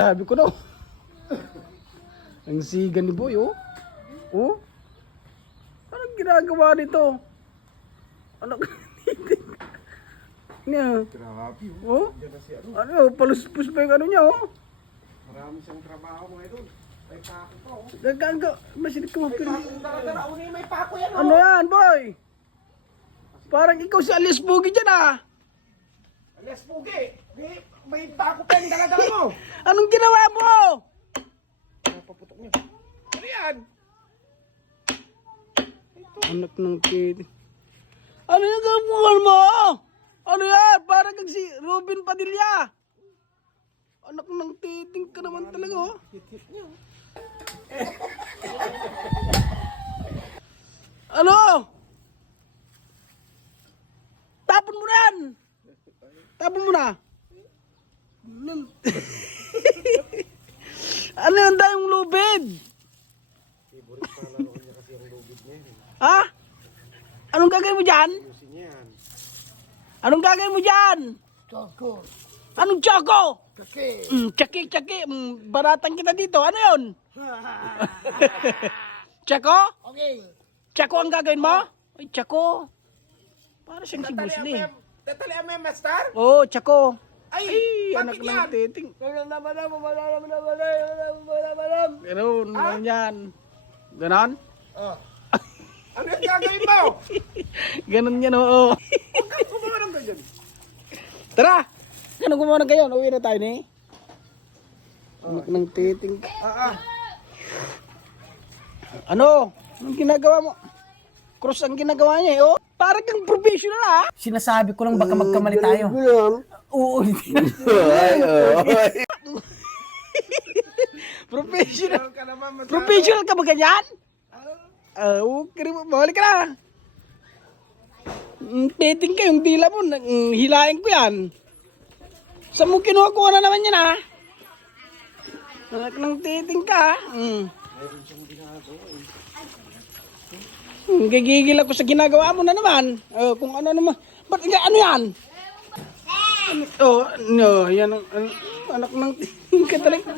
Sabi ko no. Ang siga ni Boy, oh. Oh? Anong ginagawa nito? Ano? Niya. Grabe, Oh? Diyan na si ano. Ano? Paluspos pa yung ano niya, oh. Marami siyang trabaho mga idol. May pako pa, oh. Gagaga. Masinip ka mo. May pako dala-dala. Una yung may pako yan, oh. Ano yan, Boy? Parang ikaw si Alice Boogie dyan, ah. Alias Pugi, may pako pa yung dala-dala mo. Anong ginawa mo? Napaputok niya. Ano yan? Anak ng kid. Ano yung gabuhan mo? Ano yan? Parang kang si Robin Padilla. Anak ng titing ka naman talaga, oh. Hit-hit niya. Ano? Tapon mo na yan. Tapon mo na. Ano yung dayong lubid? Favorite pa laro niya kasi ang lubid niya. Ha? Anong gagawin mo dyan? Ayusin niya yan. Anong gagawin mo dyan? Choco. Anong choco? Kasi. Tsaki. Baratang kita dito. Ano yun? Tsako? Okay. Tsako ang gagawin mo? Ay, tsako. Para siyang si Bruce Lee. Tatalian mo yung master? Oo, tsako. Ay, Anak bakit ng yan? titing. Ganon naman yan. Ganon? Oh. Ano yung gagawin mo? Ganon yan, oo. Huwag kang kumarang ka dyan. Tara! Ano gumawa kayo? Uwi na tayo ni. Anak ng titing. Ano? Anong ginagawa mo? Cross ang ginagawa niya, eh, oh. Parang kang professional, ah. Sinasabi ko lang baka magkamali tayo. Oo. Professional. Ka naman masyado. Professional ka ba ganyan? Okay, balik ka na. Titing ka yung dila mo. Hilahin ko yan. Saan mo kinuha na naman yan, ha? Anak ng titing ka, ha? Gigigil ako sa ginagawa mo na naman. Kung ano naman. Ba't ano yan? No, yan ang anak ng titing ka talaga.